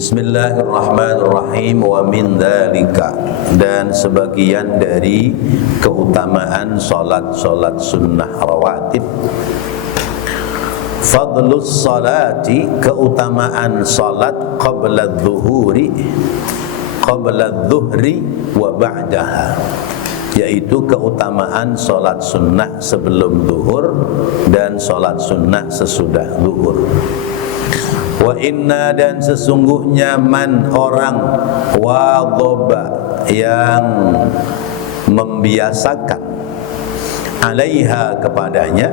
Bismillahirrahmanirrahim. Wa min dzalika, dan sebagian dari keutamaan salat-salat sunnah rawatib, fadlus salati, keutamaan salat qabla dzuhuri wa ba'daha, yaitu keutamaan salat sunnah sebelum zuhur dan salat sunnah sesudah zuhur. Wa inna, dan sesungguhnya man, orang, wadhaba, yang membiasakan, alaiha, kepadanya,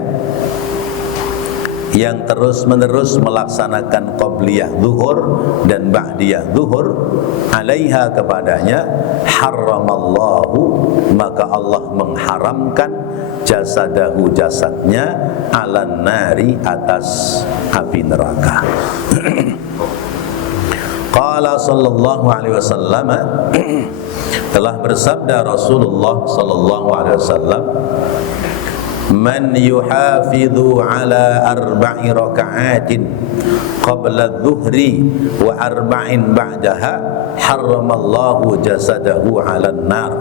yang terus menerus melaksanakan qabliyah zuhur dan ba'diyah zuhur, alaiha, kepadanya, haramallahu, maka Allah mengharamkan jasadahu, jasadnya, alan nari, atas api neraka. Qala sallallahu alaihi wasallam, telah bersabda Rasulullah sallallahu alaihi wasallam, man yuhafidhu ala arba'i raka'atin qabla dhuhri wa arba'in ba'daha haramallahu jasadahu 'alan nar.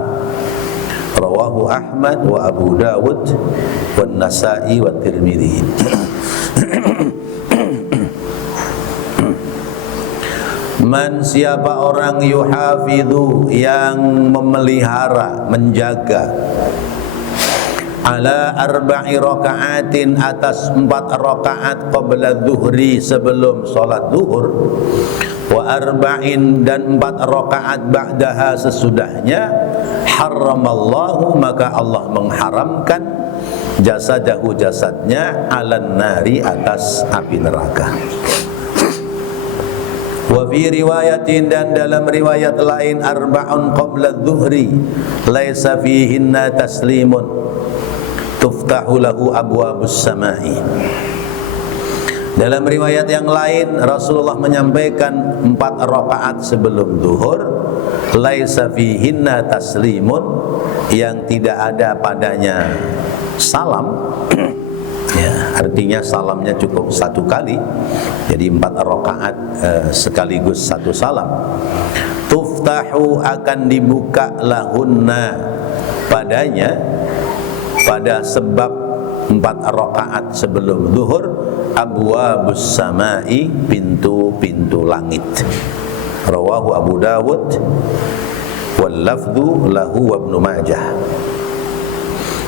Rawahu Ahmad wa Abu Dawud wa Nasa'i wa Tirmidzi. Man, siapa orang, yuhafidhu, yang memelihara, menjaga, ala arba'i raka'atin, atas 4 rakaat qabla dhuhri, sebelum salat zuhur, wa arba'in, dan 4 rakaat ba'daha, sesudahnya, haramallahu, maka Allah mengharamkan jasadahu, jasadnya, alan nari, atas api neraka. Wa fi riwayatin, dan dalam riwayat lain, arba'un qabla dhuhri laisa fihinna taslimun tuftahu lahu abwabus samai. Dalam riwayat yang lain, Rasulullah menyampaikan 4 rakaat sebelum zuhur, laisa fihinna taslimun, yang tidak ada padanya salam. Ya, artinya salamnya cukup 1 kali, jadi 4 rakaat sekaligus 1 salam. Tuftahu, akan dibuka, lahunna, padanya, pada sebab 4 rakaat sebelum zuhur, abwabus samai, pintu-pintu langit. Rawahu Abu Dawud wal lafdhu lahu wa Ibnu Majah.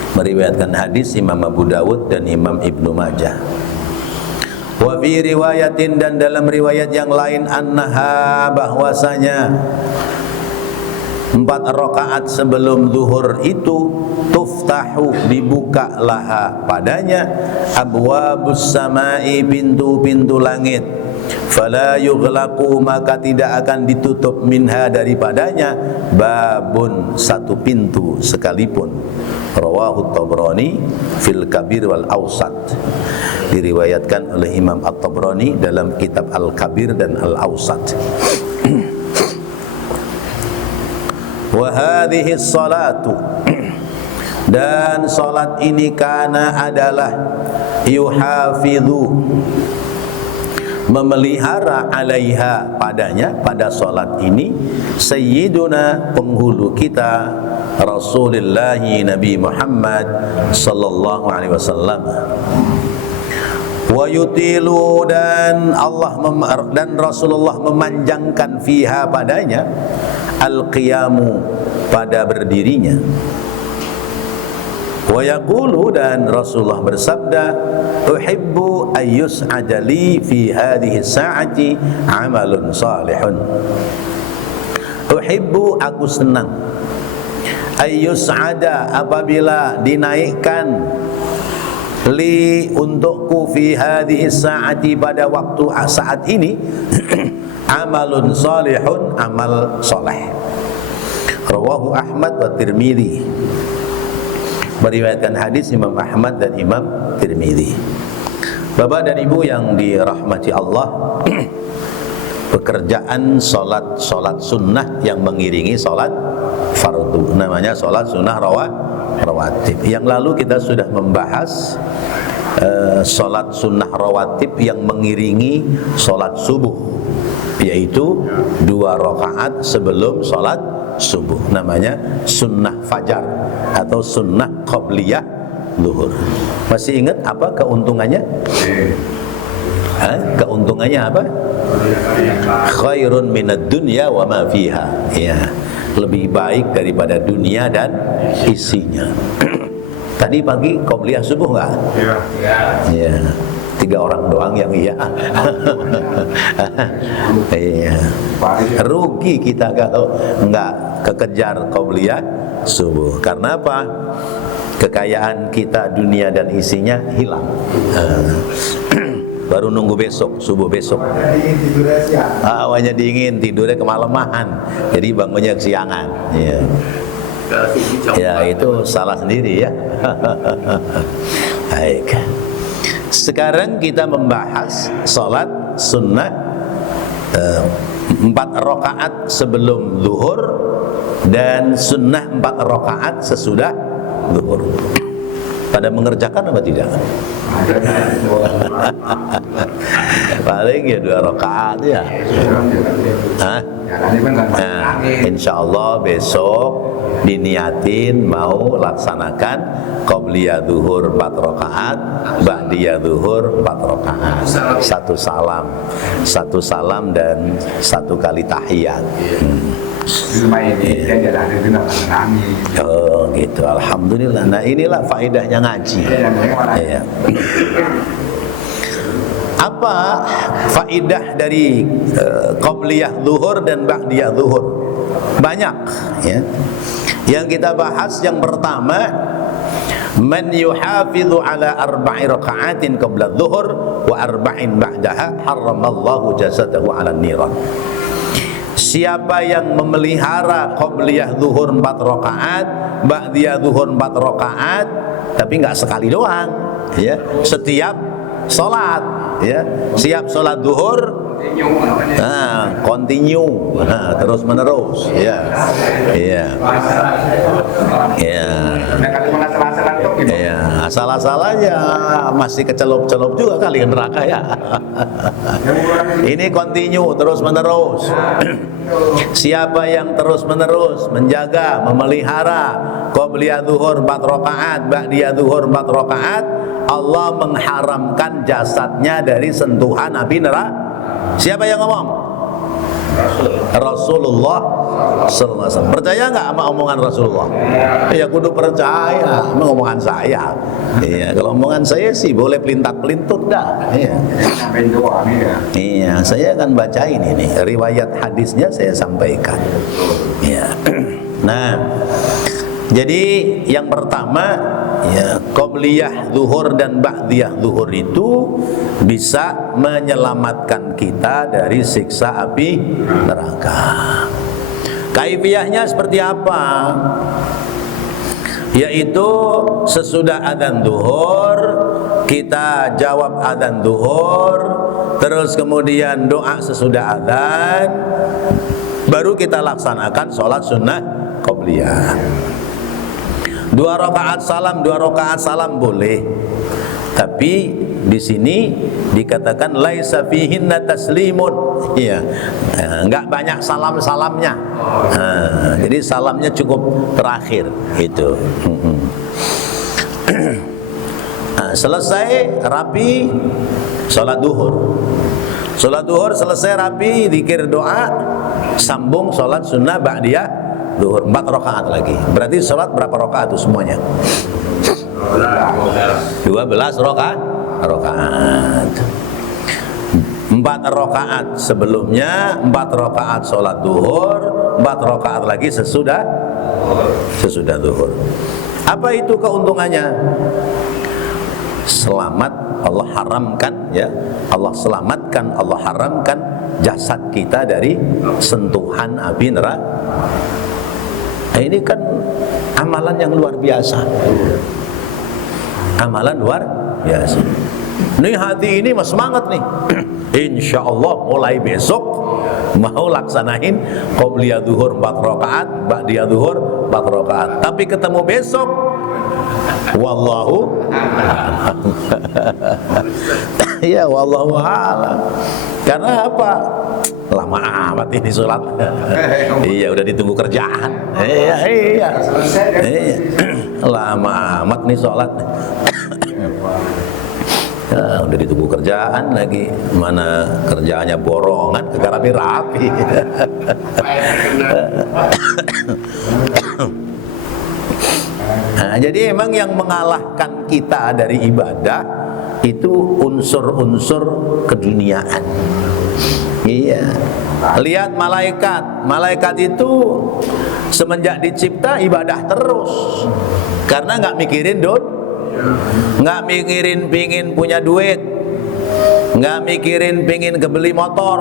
Meriwayatkan hadis Imam Abu Dawud dan Imam Ibnu Majah. Wa fi riwayatin, dan dalam riwayat yang lain, annaha, bahwasanya 4 rakaat sebelum zuhur itu, tuftahu, dibuka, laha, padanya, abwabus samai, pintu-pintu langit, fala yughlaqu, maka tidak akan ditutup, minha, daripadanya, babun, 1 pintu sekalipun. Rawahu Tabrani fil Kabir wal Awsat, diriwayatkan oleh Imam At-Tabrani dalam kitab Al-Kabir dan Al-Awsat. Wa hadhihi salatu, dan salat ini, kana, adalah, yuhafidhu, memelihara, alaiha, padanya, pada salat ini, sayyiduna, penghulu kita, Rasulullah Nabi Muhammad sallallahu alaihi wasallam. Wa yutilu, dan Rasulullah memanjangkan, fiha, padanya, al-qiyamu, pada berdirinya. Wa yaqulu, dan Rasulullah bersabda, uhibbu ayyus'ada li fi hadhihi sa'ati amalun salihun. Uhibbu, aku senang, ayyus'ada, apabila dinaikkan, li, untukku, fi hadhihi sa'ati, pada waktu saat ini, amalun salihun, amal soleh. Rawahu Ahmad wa Tirmidzi. Meriwayatkan hadis Imam Ahmad dan Imam Tirmidzi. Bapak dan Ibu yang dirahmati Allah, pekerjaan salat sunnah yang mengiringi salat fardu, namanya salat sunnah rawatib. Yang lalu kita sudah membahas salat sunnah rawatib yang mengiringi salat subuh. yaitu 2 rakaat sebelum sholat subuh, namanya sunnah fajar atau sunnah qabliyah zuhur. Masih ingat apa keuntungannya? Keuntungannya apa? Khairun minad dunya wa ma fiha. Ya, lebih baik daripada dunia dan isinya. Tadi pagi qabliyah subuh enggak? Iya. 3 orang doang yang iya. Iya. Rugi kita kalau enggak kekejar qabliyah subuh. Karena apa? Kekayaan kita dunia dan isinya hilang. Baru nunggu besok, subuh besok. Awalnya dingin, tidurnya kemalaman. Jadi bangunnya kesiangan. Iya. Ya itu salah sendiri ya. Baik. Sekarang kita membahas sholat sunnah 4 rakaat sebelum zuhur dan sunnah 4 rakaat sesudah zuhur. Pada mengerjakan apa tidak? Paling ya 2 rakaat ya. Nah, insya Allah besok diniatin mau laksanakan qabliyah zuhur 4 rakaat, ba'diyah zuhur 4 rakaat. 1 salam dan 1 kali tahiyat. Oh gitu, alhamdulillah. Nah inilah faedahnya ngaji. Ya. Apa faedah dari qabliyah zuhur dan ba'diyah zuhur? Banyak ya. Yang kita bahas yang pertama, man yuhafidhu ala 4 raka'atin qabla dhuhur wa 4 ba'daha haramallahu jasadahu 'ala niran. Siapa yang memelihara qabliyah zuhur 4 rakaat, ba'diyah zuhur 4 rakaat, tapi enggak sekali doang, ya. Setiap salat, ya. Siap salat zuhur, continue, terus menerus, ya. Iya. Iya. Iya, salah-salahnya masih kecelup-celup juga kali neraka ya. Ini continue, terus menerus. Siapa yang terus menerus menjaga, memelihara qabliyah zuhur 4 rakaat, ba'diyah zuhur 4 rakaat, Allah mengharamkan jasadnya dari sentuhan api neraka. Siapa yang ngomong? Rasulullah sallallahu alaihi wasallam. Percaya nggak sama omongan Rasulullah? Ya kudu percaya sama omongan saya. Iya, kalau omongan saya sih boleh pelintat-pelintut dah. Iya. Iya, saya akan bacain ini riwayat hadisnya, saya sampaikan. Iya. Nah, jadi yang pertama ya, qabliyah zuhur dan ba'diyah zuhur itu bisa menyelamatkan kita dari siksa api neraka. Kaifiyahnya seperti apa? Yaitu sesudah adzan zuhur kita jawab adzan zuhur, terus kemudian doa sesudah adzan, baru kita laksanakan sholat sunnah qabliyah. 2 rakaat salam boleh, tapi di sini dikatakan laisa fihinna taslimun, iya, enggak banyak salamnya. Jadi salamnya cukup terakhir itu. Selesai rapi sholat duhur. Sholat duhur selesai rapi, zikir doa, sambung sholat sunnah ba'diyah zuhur 4 rakaat lagi. Berarti sholat berapa rakaat itu semuanya? 12 rakaat. 4 rakaat sebelumnya, 4 rakaat sholat duhur, 4 rakaat lagi sesudah duhur. Apa itu keuntungannya? Selamat, Allah haramkan ya. Allah selamatkan, Allah haramkan jasad kita dari sentuhan api neraka. Nah, ini kan amalan yang luar biasa. Amalan luar biasa. Nih hati ini mas semangat nih. Insya Allah mulai besok mau laksanain qabliyah zuhur 4 rakaat, ba'diyah zuhur 4 rakaat. Tapi ketemu besok, wallahu ya wallahu a'lam. Karena apa? lama amat ini sholat. Iya, udah ditunggu kerjaan. Iya. Lama amat nih sholat. Ya, udah ditunggu kerjaan lagi. Mana kerjaannya borongan, kagak rapi-rapi. Nah, jadi emang yang mengalahkan kita dari ibadah itu unsur-unsur keduniaan. Iya. Lihat malaikat itu semenjak dicipta ibadah terus, karena nggak mikirin nggak mikirin pingin punya duit, nggak mikirin pingin kebeli motor,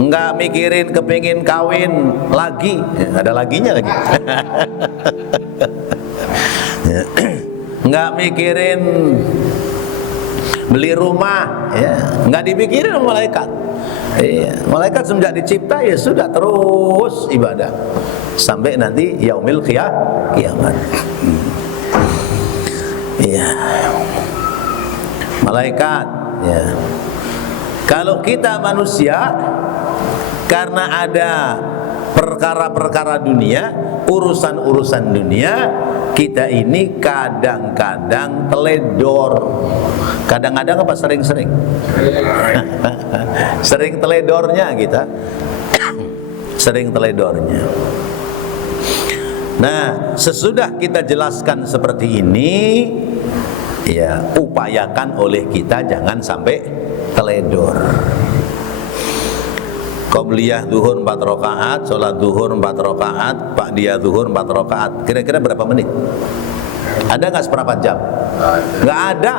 nggak mikirin kepingin kawin lagi, ada laginya lagi. Nggak mikirin beli rumah, ya nggak dipikirin sama malaikat. Iya, malaikat semenjak dicipta ya sudah terus ibadah sampai nanti yaumil kiamat. Iya, malaikat. Ya, kalau kita manusia, karena ada perkara-perkara dunia, urusan-urusan dunia, kita ini kadang-kadang teledor. Kadang-kadang apa sering-sering? Sering teledornya kita. Sering teledornya. Nah, sesudah kita jelaskan seperti ini, ya upayakan oleh kita jangan sampai teledor. Qobliyah zuhur 4 rakaat, sholat zuhur 4 rakaat, ba'diyah zuhur 4 rakaat. Kira-kira berapa menit? Ada nggak seperempat jam? Nggak ada.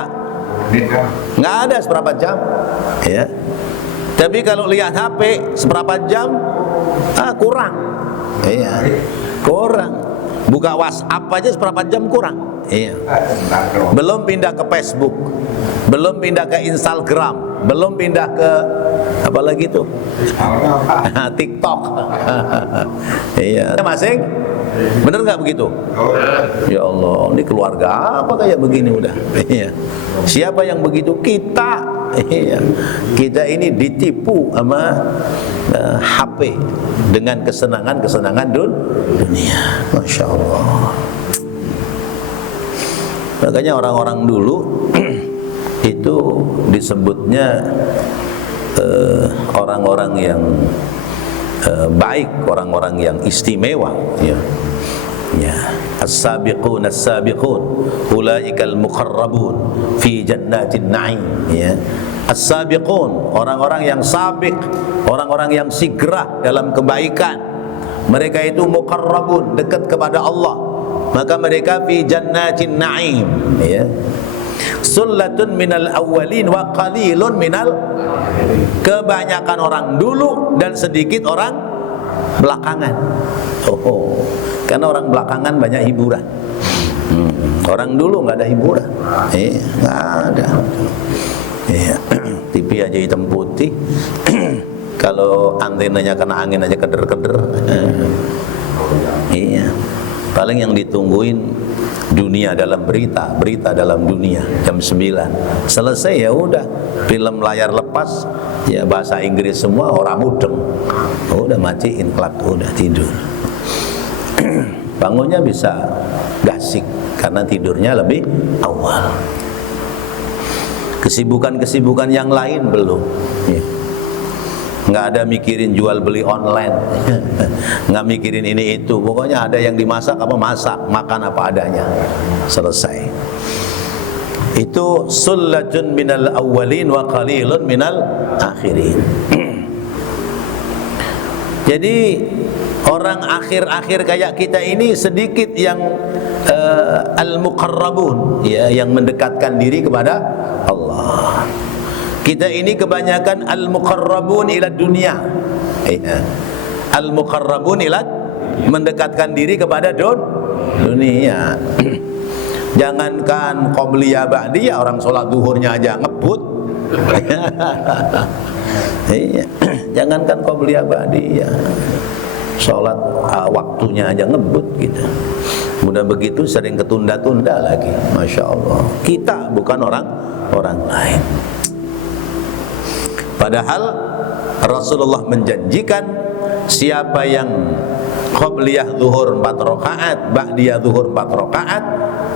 Nggak ada seperempat jam. Ya. Tapi kalau lihat HP seperempat jam, kurang. Iya, kurang. Buka WhatsApp aja seperempat jam kurang. Iya. Belum pindah ke Facebook, belum pindah ke Instagram, belum pindah ke apa lagi tuh? TikTok. Iya. Masing, bener nggak begitu? Ya Allah, ini keluarga apa kayak begini udah? Iya. Siapa yang begitu? Kita. Iya. Kita ini ditipu sama HP dengan kesenangan dunia. Masya Allah. Makanya orang-orang dulu itu disebutnya orang-orang yang baik, orang-orang yang istimewa, ya. Ya, as-sabiqun as-sabiqun ulaikal muqarrabun fi jannatin na'im, ya. As-sabiqun, orang-orang yang sabiq, orang-orang yang segera dalam kebaikan. Mereka itu muqarrabun, dekat kepada Allah. Maka mereka fi jannatin na'im, ya. Sullatun minal awwalin wa qalilun minal, kebanyakan orang dulu dan sedikit orang belakangan. Karena orang belakangan banyak hiburan. Orang dulu nggak ada hiburan, nggak ada. TV aja hitam putih. Kalau antenanya kena angin aja keder-keder. Iya. Paling yang ditungguin dunia dalam berita, berita dalam dunia jam 9. Selesai ya udah, film layar lepas, ya bahasa Inggris semua, orang mudeng. Udah matiin klak, udah tidur. Bangunnya bisa gasik karena tidurnya lebih awal. Kesibukan-kesibukan yang lain belum, ya. Nggak ada mikirin jual beli online, nggak mikirin ini itu, pokoknya ada yang dimasak apa masak, makan apa adanya, selesai. Itu sullatun minal awwalin wa qalilun minal akhirin. Jadi orang akhir-akhir kayak kita ini sedikit yang al-muqarrabun, ya, yang mendekatkan diri kepada Allah. Kita ini kebanyakan al-muqarrabun ila dunia, ya. Al-muqarrabun ila, mendekatkan diri kepada dunia. Jangankan qobliyah ba'diyah, orang sholat duhurnya aja ngebut. Iya. Jangankan qobliyah ba'diyah, sholat waktunya aja ngebut gitu. Mudah begitu sering ketunda-tunda lagi. Masya Allah. Kita bukan orang lain. Padahal Rasulullah menjanjikan siapa yang qobliyah zuhur 4 rakaat, ba'diyah zuhur 4 rakaat,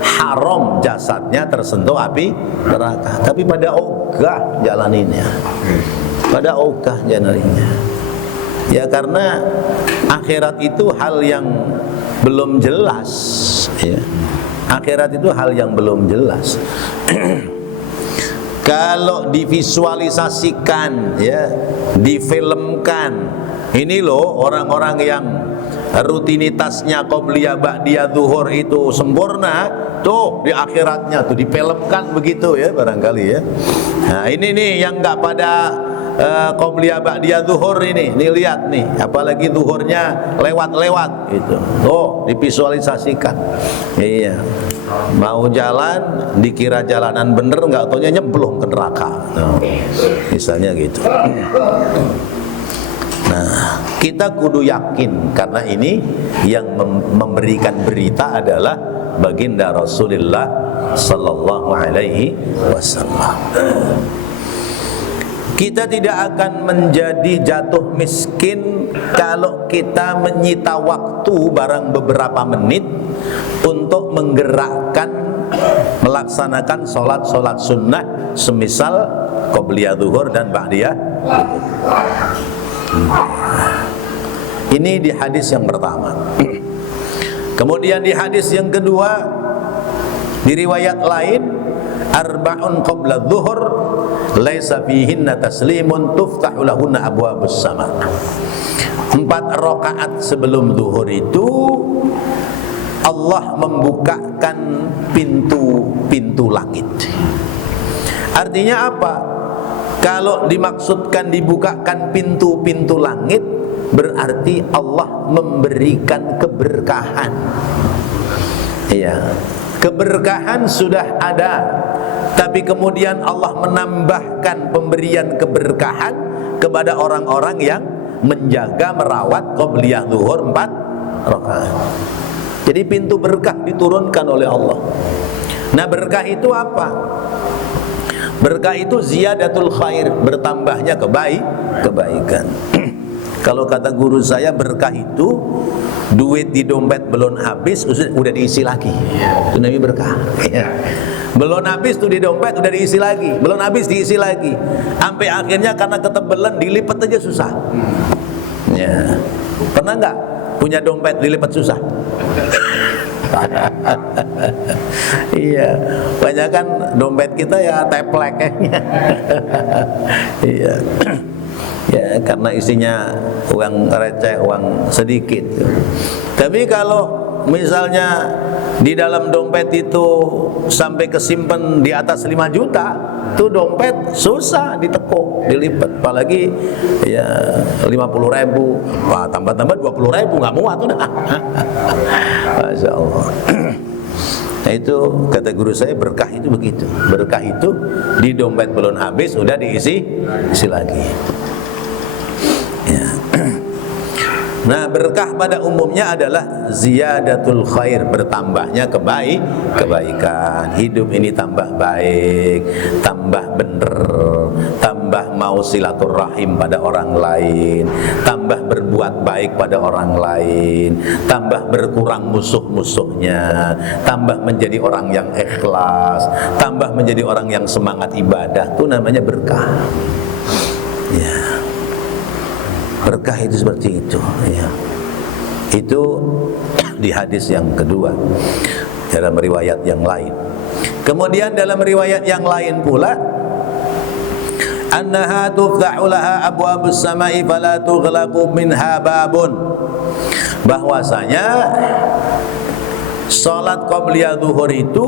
haram jasadnya tersentuh api neraka. Tapi pada ogah jalaninnya, pada ogah jalaninnya. Ya karena akhirat itu hal yang belum jelas, ya. Akhirat itu hal yang belum jelas. Kalau divisualisasikan, ya, difilmkan, ini loh orang-orang yang rutinitasnya qobliyah ba'diyah zuhur itu sempurna, tuh di akhiratnya tuh difilmkan begitu ya barangkali ya. Nah ini nih yang nggak pada qobliyah ba'diyah zuhur ini lihat nih, apalagi zuhurnya lewat-lewat itu, tuh divisualisasikan. Iya, mau jalan dikira jalanan bener, nggak taunya nyemplung ke neraka. Nah, misalnya gitu. Nah, kita kudu yakin karena ini yang memberikan berita adalah baginda Rasulullah sallallahu alaihi wasallam. Kita tidak akan menjadi jatuh miskin kalau kita menyita waktu barang beberapa menit untuk menggerakkan melaksanakan sholat sunnah semisal qobliyah zuhur dan ba'diyah. Ini di hadis yang pertama. Kemudian di hadis yang kedua, di riwayat lain, arba'un qabla dhuhur laisa fihinna taslimun tuftahu lahunna abwabus sama. 4 rakaat sebelum zuhur itu Allah membukakan pintu-pintu langit. Artinya apa? Kalau dimaksudkan dibukakan pintu-pintu langit, berarti Allah memberikan keberkahan. Iya, keberkahan sudah ada, tapi kemudian Allah menambahkan pemberian keberkahan kepada orang-orang yang menjaga merawat qobliyah zuhur 4 rakaat. Jadi pintu berkah diturunkan oleh Allah. Nah, berkah itu apa? Berkah itu ziyadatul khair, bertambahnya kebaikan. Kalau kata guru saya, berkah itu duit di dompet belum habis udah diisi lagi. Itu namanya berkah. Belum habis tuh di dompet udah diisi lagi, belum habis diisi lagi. Sampai akhirnya karena ketebelan dilipat aja susah. Ya. Pernah nggak punya dompet dilipat susah? Iya, banyak kan dompet kita ya teplek kayaknya. Iya. Ya, karena isinya uang receh, uang sedikit. Tapi kalau misalnya di dalam dompet itu sampai kesimpan di atas 5 juta, tuh dompet susah ditekuk, dilipat. Apalagi ya 50.000, wah tambah-tambah 20.000 nggak muat udah. Masya Allah. Nah itu kata guru saya, berkah itu begitu. Berkah itu di dompet belum habis udah isi lagi. Ya. Nah, berkah pada umumnya adalah ziyadatul khair, bertambahnya kebaikan. Hidup ini tambah baik, tambah bener, tambah mau silaturahim pada orang lain, tambah berbuat baik pada orang lain, tambah berkurang musuh-musuhnya, tambah menjadi orang yang ikhlas, tambah menjadi orang yang semangat ibadah. Itu namanya berkah. Ya. Berkah itu seperti itu, ya. Itu di hadis yang kedua dalam riwayat yang lain. Kemudian dalam riwayat yang lain pula, annaha tuftahu laha abwabus samai fala tughlaqu minha babun, bahwasanya salat qobliyah zuhur itu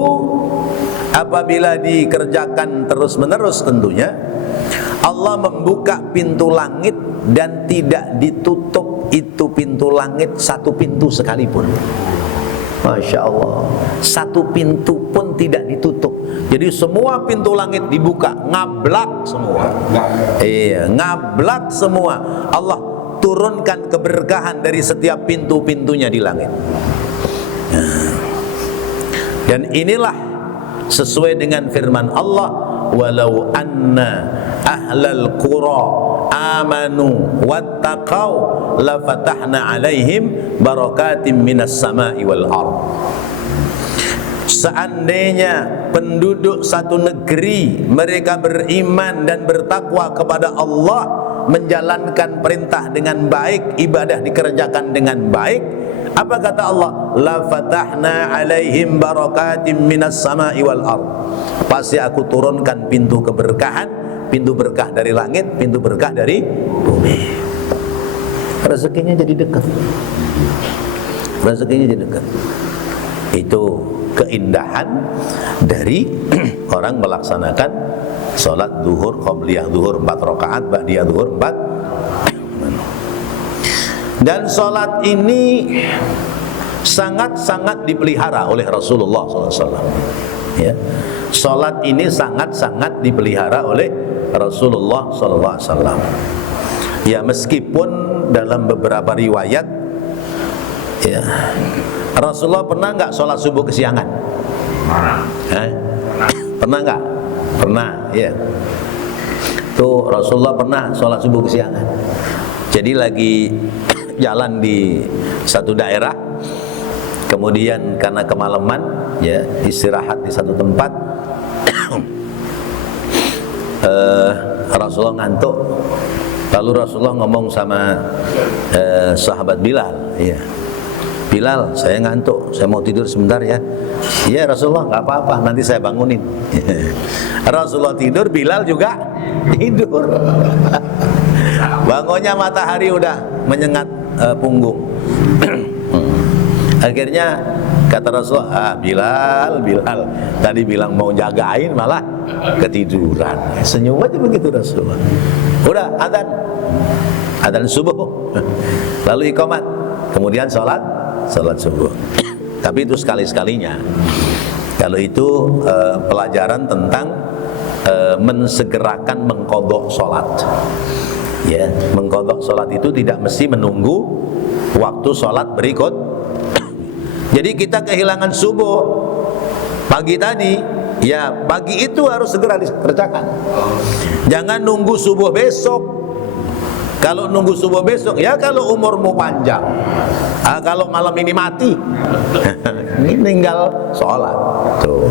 apabila dikerjakan terus-menerus tentunya Allah membuka pintu langit dan tidak ditutup itu pintu langit satu pintu sekalipun. Masya Allah, satu pintu pun tidak ditutup. Jadi semua pintu langit dibuka, ngablak semua. Iya, ngablak semua. Allah turunkan keberkahan dari setiap pintu-pintunya di langit. Dan inilah sesuai dengan firman Allah, walau anna ahlal qura amanu wattaqau la fatahna alaihim barakatim minas sama'i wal ard. Seandainya penduduk satu negeri mereka beriman dan bertakwa kepada Allah, menjalankan perintah dengan baik, ibadah dikerjakan dengan baik, apa kata Allah? La fatahna alaihim barakatim minas sama'i wal ard. Pasti aku turunkan pintu keberkahan, pintu berkah dari langit, pintu berkah dari bumi. Rezekinya jadi dekat. Rezekinya jadi dekat. Itu keindahan dari orang melaksanakan sholat zuhur, qobliyah zuhur 4 rakaat, ba'diyah zuhur 4. Dan sholat ini sangat-sangat dipelihara oleh Rasulullah SAW. Ya, sholat ini sangat-sangat dipelihara oleh Rasulullah SAW. Ya, meskipun dalam beberapa riwayat, ya, Rasulullah pernah nggak sholat subuh kesiangan? Pernah nggak? Pernah, ya. Tuh Rasulullah pernah sholat subuh kesiangan. Jadi lagi jalan di satu daerah, kemudian karena kemalaman, ya, istirahat di satu tempat, Rasulullah ngantuk. Lalu Rasulullah ngomong sama sahabat Bilal, ya, Bilal, saya ngantuk, saya mau tidur sebentar ya. Iya Rasulullah, nggak apa-apa, nanti saya bangunin. Rasulullah tidur, Bilal juga tidur. Bangunnya matahari udah menyengat punggung. Akhirnya kata Rasulullah, Bilal, tadi bilang mau jagain malah ketiduran. Senyum aja begitu Rasulullah. Udah adzan subuh, lalu iqamat, kemudian sholat subuh. Tapi itu sekali-sekalinya. Kalau itu pelajaran tentang mensegerakan mengqadha sholat. Ya, mengqadha sholat itu tidak mesti menunggu waktu sholat berikut. Jadi kita kehilangan subuh pagi tadi, ya pagi itu harus segera dikerjakan. Jangan nunggu subuh besok. Kalau nunggu subuh besok, ya kalau umurmu panjang, kalau malam ini mati, ini tinggal sholat. Tuh.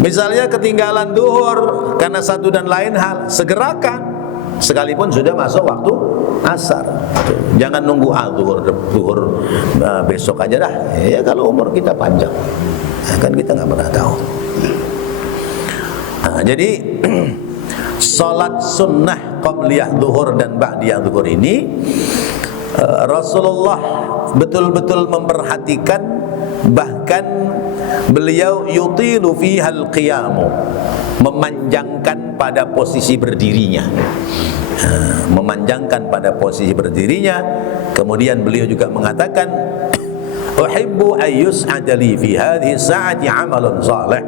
Misalnya ketinggalan duhur karena satu dan lain hal, segerakan, sekalipun sudah masuk waktu asar. Tuh. Jangan nunggu duhur besok aja dah. Ya kalau umur kita panjang, kan kita nggak pernah tahu. Nah, jadi salat sunnah qabliyah zuhur dan ba'diyah zuhur ini Rasulullah betul-betul memperhatikan, bahkan beliau yutilu fihal qiyamu, memanjangkan pada posisi berdirinya. Memanjangkan pada posisi berdirinya. Kemudian beliau juga mengatakan, uhibbu ayyus'ada li fi hadhihi sa'ati 'amalun salih.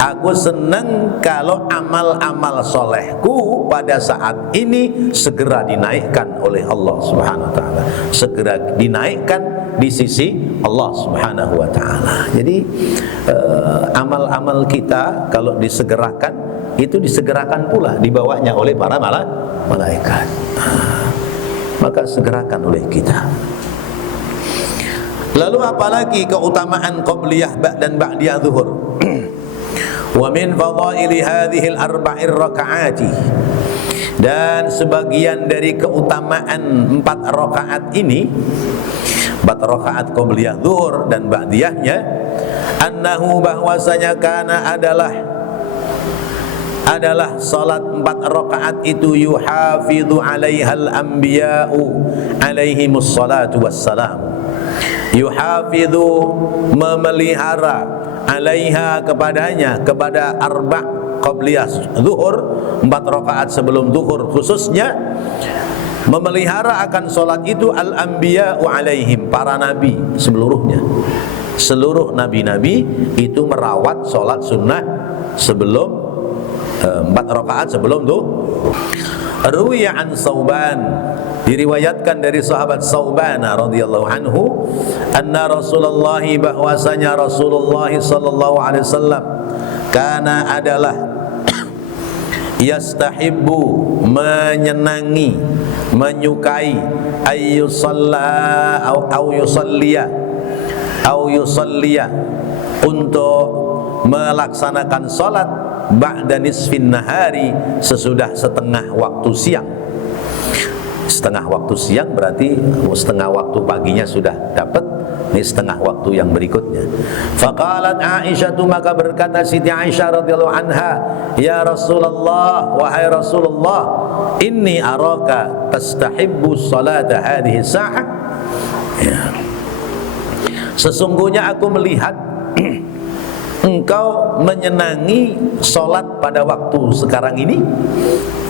Aku senang kalau amal-amal solehku pada saat ini segera dinaikkan oleh Allah Subhanahu wa ta'ala, segera dinaikkan di sisi Allah Subhanahu wa ta'ala. Jadi amal-amal kita kalau disegerakan, itu disegerakan pula dibawanya oleh para malaikat. Maka segerakan oleh kita. Lalu apalagi keutamaan qabliyah dan ba'diyah zuhur? Wa min fadaili hadhil arba'ir rakaati, dan sebagian dari keutamaan 4 rakaat ini, 4 rakaat qabliyah zuhur dan ba'diyahnya, annahu, bahwasanya kana adalah salat 4 rakaat itu yuhafidhu 'alaihal anbiya'u 'alaihimus salatu wassalam. Yuhafidhu, memelihara, 'alaiha, kepadanya, kepada arba' qabliyah zuhur, 4 rakaat sebelum zuhur khususnya, memelihara akan salat itu al-anbiya'u 'alaihim, para nabi seluruhnya. Seluruh nabi-nabi itu merawat salat sunnah sebelum 4 rakaat sebelum zuhur. Ruwiya an Sauban, diriwayatkan dari sahabat Sauban radhiyallahu anhu, anna Rasulullah, bahwasanya Rasulullah sallallahu alaihi wasallam, kana adalah yastahibbu menyenangi, menyukai, ayyusalla au yusalliya untuk melaksanakan salat ba'da nisfin nahari, sesudah setengah waktu siang. Setengah waktu siang berarti setengah waktu paginya sudah dapat, ini setengah waktu yang berikutnya. Faqalat Aisyah, maka berkata Siti Aisyah radhiyallahu anha, ya Rasulullah, wahai Rasulullah, inni araka tastahibbu salata hadhihi sa'ah. Ya. Sesungguhnya aku melihat engkau menyenangi solat pada waktu sekarang ini.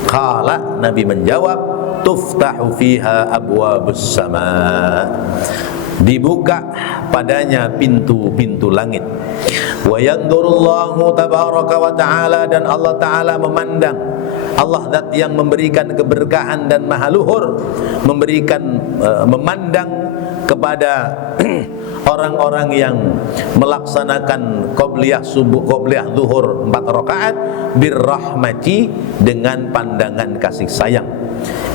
Qala, Nabi menjawab, tuftahu fiha abwabus sama, dibuka padanya pintu-pintu langit. Wa yanzurullahu tabaraka wa ta'ala, dan Allah Ta'ala memandang, Allah zat yang memberikan keberkahan dan maha luhur, memandang kepada orang-orang yang melaksanakan qobliyah subuh, qobliyah zuhur 4 rakaat birrahmati, dengan pandangan kasih sayang,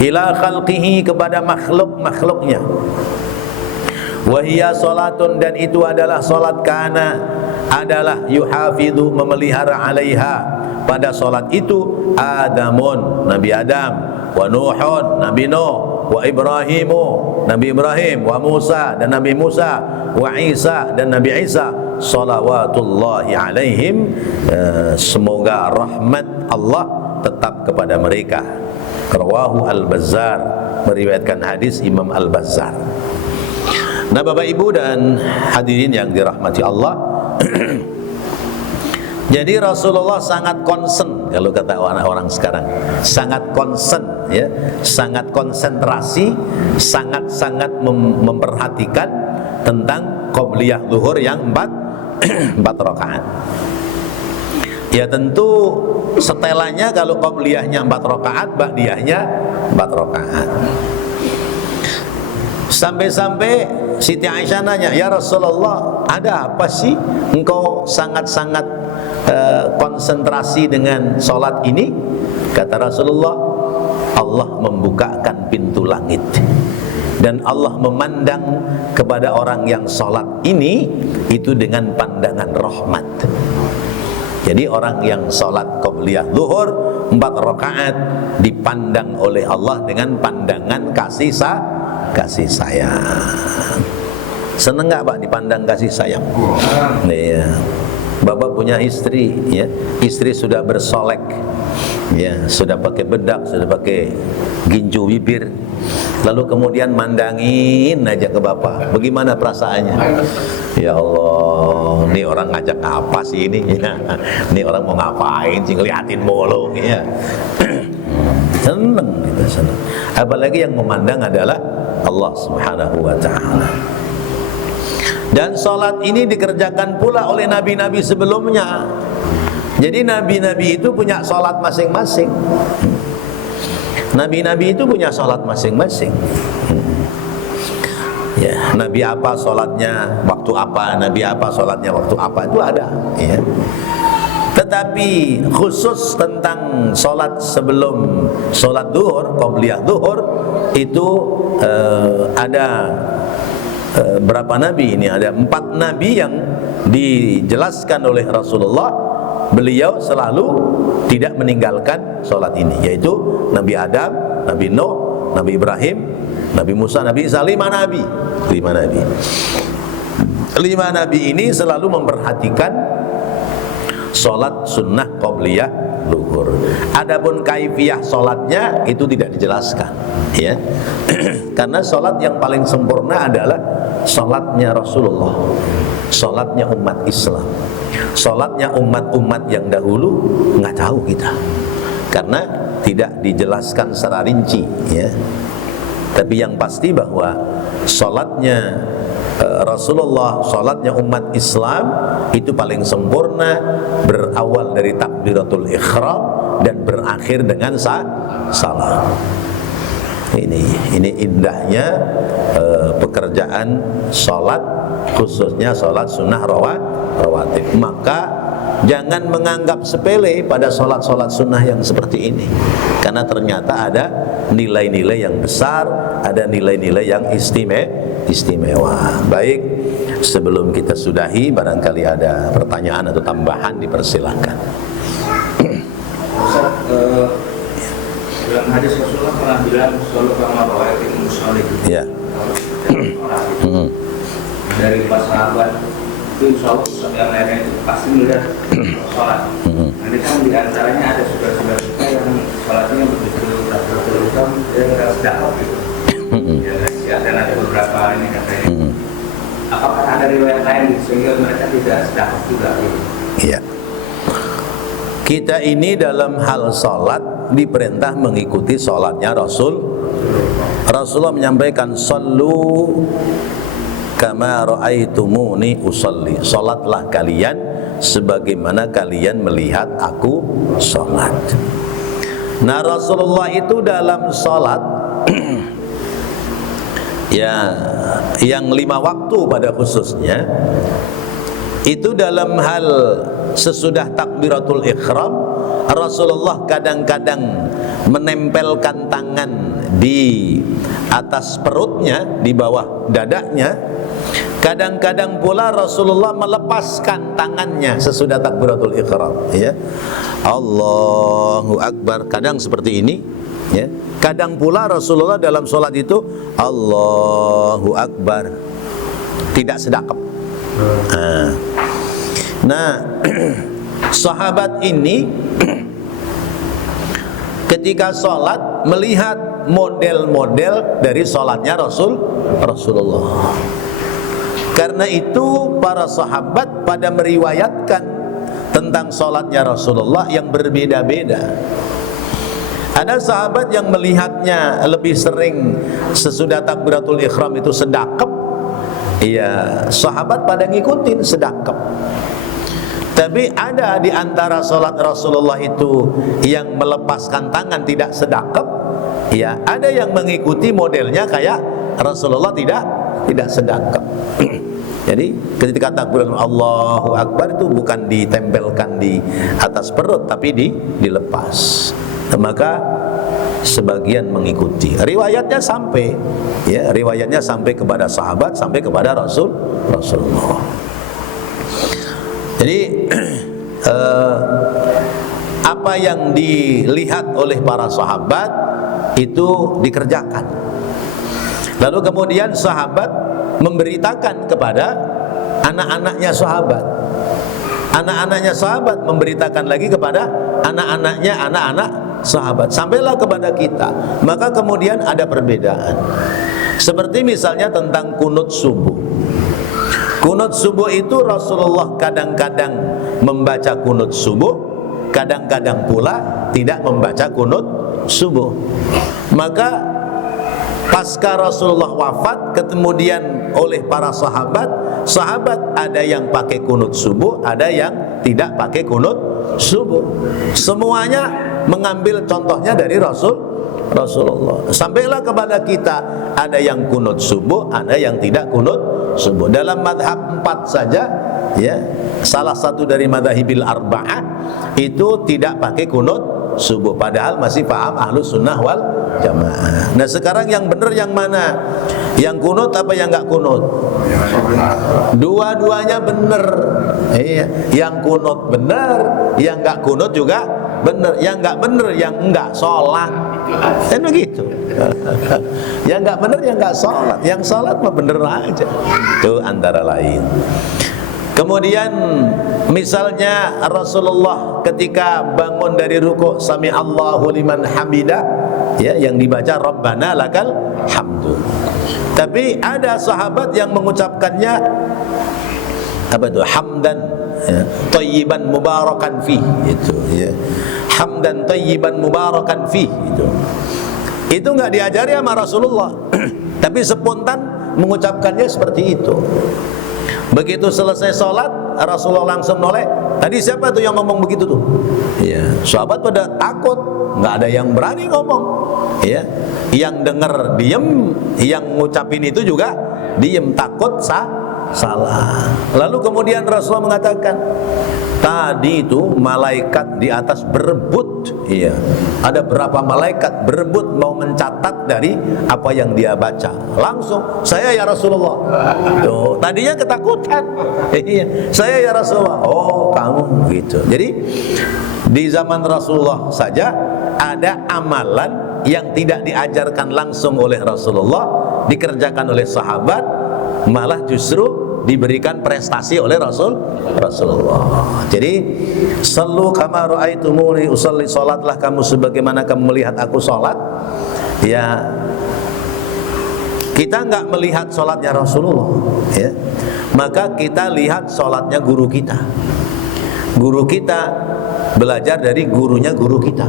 ila khalqihi, kepada makhluk-makhluknya. Wahia salatun, dan itu adalah salat, kana adalah yuhafidhu, memelihara, alaiha, pada salat itu, Adamun, Nabi Adam, wa Nuhun, Nabi Nuh, wa Ibrahimu, Nabi Ibrahim, wa Musa, dan Nabi Musa, wa Isa, dan Nabi Isa, salawatullahi alaihim, semoga rahmat Allah tetap kepada mereka. Rawahu Al-Bazzar, meriwayatkan hadis Imam Al-Bazzar. Nah, Bapak Ibu dan hadirin yang dirahmati Allah, jadi Rasulullah sangat concern, kalau kata orang-orang sekarang, sangat concern, ya, sangat konsentrasi, sangat-sangat memperhatikan tentang qobliyah zuhur yang 4 rakaat. Ya tentu setelannya, kalau qobliyahnya 4 rakaat, ba'diyahnya 4 rakaat. Sampai-sampai Siti Aisyah nanya, ya Rasulullah, ada apa sih engkau sangat-sangat konsentrasi dengan sholat ini? Kata Rasulullah, Allah membukakan pintu langit, dan Allah memandang kepada orang yang sholat ini itu dengan pandangan rahmat. Jadi orang yang sholat qobliyah zuhur 4 rakaat dipandang oleh Allah dengan pandangan kasih sayang. Seneng nggak Pak dipandang kasih sayang? Iya. Bapak punya istri, ya, istri sudah bersolek, ya, sudah pakai bedak, sudah pakai ginju bibir, lalu kemudian mandangin aja ke Bapak, bagaimana perasaannya? Ya Allah, ini orang ngajak apa sih ini? Ya, ini orang mau ngapain sih, ngeliatin mulu, ya. Seneng, gitu, seneng. Apalagi yang memandang adalah Allah Subhanahu wa ta'ala. Dan sholat ini dikerjakan pula oleh nabi-nabi sebelumnya. Jadi nabi-nabi itu punya sholat masing-masing. Nabi-nabi itu punya sholat masing-masing. Ya, nabi apa sholatnya waktu apa, nabi apa sholatnya waktu apa, itu ada, ya. Tetapi khusus tentang sholat sebelum sholat duhur, qobliyah duhur, itu ada berapa nabi ini? Ada 4 nabi yang dijelaskan oleh Rasulullah. Beliau selalu tidak meninggalkan sholat ini, yaitu Nabi Adam, Nabi Nuh, Nabi Ibrahim, Nabi Musa, Nabi Isa. 5 nabi. 5 nabi ini selalu memperhatikan sholat sunnah qobliyah zuhur. Adapun kaifiyah sholatnya itu tidak dijelaskan, ya. Karena sholat yang paling sempurna adalah sholatnya Rasulullah, sholatnya umat Islam. Sholatnya umat-umat yang dahulu nggak tahu kita, karena tidak dijelaskan secara rinci, ya. Tapi yang pasti bahwa sholatnya Rasulullah, sholatnya umat Islam itu paling sempurna, berawal dari takbiratul ihram dan berakhir dengan salam. Ini indahnya pekerjaan sholat, khususnya sholat sunnah rawatib. Maka jangan menganggap sepele pada sholat-sholat sunnah yang seperti ini, karena ternyata ada nilai-nilai yang besar, ada nilai-nilai yang istimewa. Baik, sebelum kita sudahi, barangkali ada pertanyaan atau tambahan, dipersilahkan. Ustaz, dalam hadis Rasulullah pernah bilang selalu kama ra'aitum musolli. Ya. Dari pas sahabat itu insya Allah yang lainnya itu pasti melihat sholat. Nanti kan diantaranya ada saudara-saudara kita yang sholatnya betul-betul dia sedekah gitu. Ya, dan ada beberapa ini katanya. Apakah ada riwayat lain sehingga mereka tidak sedekah juga gitu? Iya. Kita ini dalam hal sholat diperintah mengikuti sholatnya Rasulullah menyampaikan, sallu kama ra'aitumuni usolli, sholatlah kalian sebagaimana kalian melihat aku sholat. Nah, Rasulullah itu dalam sholat ya, yang 5 waktu pada khususnya, itu dalam hal sesudah takbiratul ihram, Rasulullah kadang-kadang menempelkan tangan di atas perutnya, di bawah dadanya. Kadang-kadang pula Rasulullah melepaskan tangannya sesudah takbiratul ihram, ya. Allahu Akbar, kadang seperti ini, ya. Kadang pula Rasulullah dalam sholat itu Allahu Akbar, tidak sedekap. Nah, sahabat ini ketika sholat melihat model-model dari sholatnya Rasulullah. Karena itu para sahabat pada meriwayatkan tentang sholatnya Rasulullah yang berbeda-beda. Ada sahabat yang melihatnya lebih sering sesudah takbiratul ihram itu sedekap. Iya, sahabat pada ngikutin sedekap. Tapi ada di antara sholat Rasulullah itu yang melepaskan tangan tidak sedekap. Ya, ada yang mengikuti modelnya kayak Rasulullah tidak sedekap. Jadi ketika takbir Allahu Akbar itu bukan ditempelkan di atas perut, tapi dilepas. Maka sebagian mengikuti. Riwayatnya sampai, ya, riwayatnya sampai kepada sahabat, sampai kepada Rasulullah. Jadi apa yang dilihat oleh para sahabat itu dikerjakan. Lalu kemudian sahabat memberitakan kepada anak-anaknya sahabat. Anak-anaknya sahabat memberitakan lagi kepada anak-anaknya anak-anak sahabat. Sampailah kepada kita. Maka kemudian ada perbedaan. Seperti misalnya tentang kunut subuh. Kunut subuh itu Rasulullah kadang-kadang membaca kunut subuh, kadang-kadang pula tidak membaca kunut subuh. Maka pasca Rasulullah wafat, kemudian oleh para sahabat ada yang pakai kunut subuh, ada yang tidak pakai kunut subuh. Semuanya mengambil contohnya dari Rasulullah. Sampailah kepada kita, ada yang kunut subuh, ada yang tidak kunut subuh. Dalam madhab 4 saja, ya, salah satu dari madhahibil arba'ah itu tidak pakai kunut subuh, padahal masih paham ahlus sunnah wal jamaah. Nah, sekarang yang benar yang mana? Yang kunut apa yang enggak kunut? Dua-duanya benar. Iya, yang kunut benar, yang enggak kunut juga benar. Yang enggak benar yang enggak sholat. Kan begitu. Yang enggak benar yang enggak sholat. Yang sholat mah benar aja. Itu antara lain. Kemudian misalnya Rasulullah ketika bangun dari ruku' sami Allahu liman hamidah, ya, yang dibaca Rabbana lakal hamdu. Tapi ada sahabat yang mengucapkannya apa itu? Hamdan, ya, thayyiban mubarakan fi, itu, ya. Hamdan thayyiban mubarakan fi, itu. Itu enggak diajari sama Rasulullah. Tapi spontan mengucapkannya seperti itu. Begitu selesai sholat, Rasulullah langsung noleh. Tadi siapa tuh yang ngomong begitu tuh? Ya, sahabat pada takut, nggak ada yang berani ngomong. Ya, yang dengar diem, yang ngucapin itu juga diem, takut salah. Lalu kemudian Rasulullah mengatakan, tadi itu malaikat di atas berebut, iya, ada berapa malaikat berebut mau mencatat dari apa yang dia baca. Langsung, saya ya Rasulullah. Tuh, tadinya ketakutan. Iya, saya ya Rasulullah. Oh, kamu gitu. Jadi di zaman Rasulullah saja ada amalan yang tidak diajarkan langsung oleh Rasulullah, dikerjakan oleh sahabat, malah justru diberikan prestasi oleh Rasulullah. Jadi sallu kama ra'aitumuni usalli, salatlah kamu sebagaimana kamu melihat aku salat. Ya, kita enggak melihat salatnya Rasulullah, ya. Maka kita lihat salatnya guru kita. Guru kita belajar dari gurunya guru kita.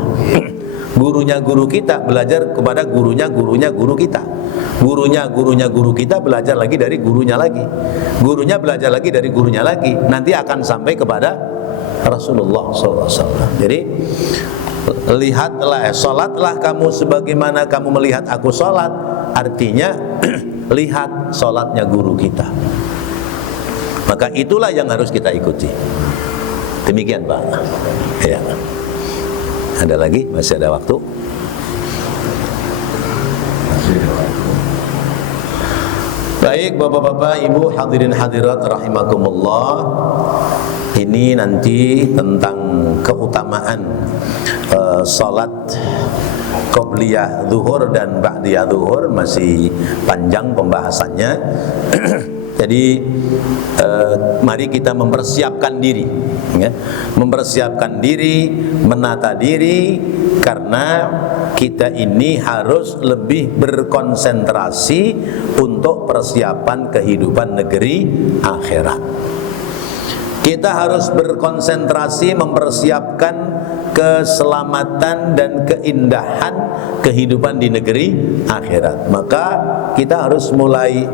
Gurunya guru kita belajar kepada gurunya guru kita. Gurunya guru kita belajar lagi dari gurunya lagi. Gurunya belajar lagi dari gurunya lagi. Nanti akan sampai kepada Rasulullah SAW. Jadi lihatlah, salatlah kamu sebagaimana kamu melihat aku salat. Artinya lihat salatnya guru kita. Maka itulah yang harus kita ikuti. Demikian Pak. Ya. Ada lagi? Masih ada waktu? Baik Bapak-bapak, Ibu, hadirin hadirat rahimakumullah. Ini nanti tentang keutamaan salat qobliyah zuhur dan ba'diyah zuhur, masih panjang pembahasannya. Jadi mari kita mempersiapkan diri, ya. Mempersiapkan diri, menata diri, karena kita ini harus lebih berkonsentrasi untuk persiapan kehidupan negeri akhirat. Kita harus berkonsentrasi mempersiapkan keselamatan dan keindahan kehidupan di negeri akhirat. Maka kita harus mulai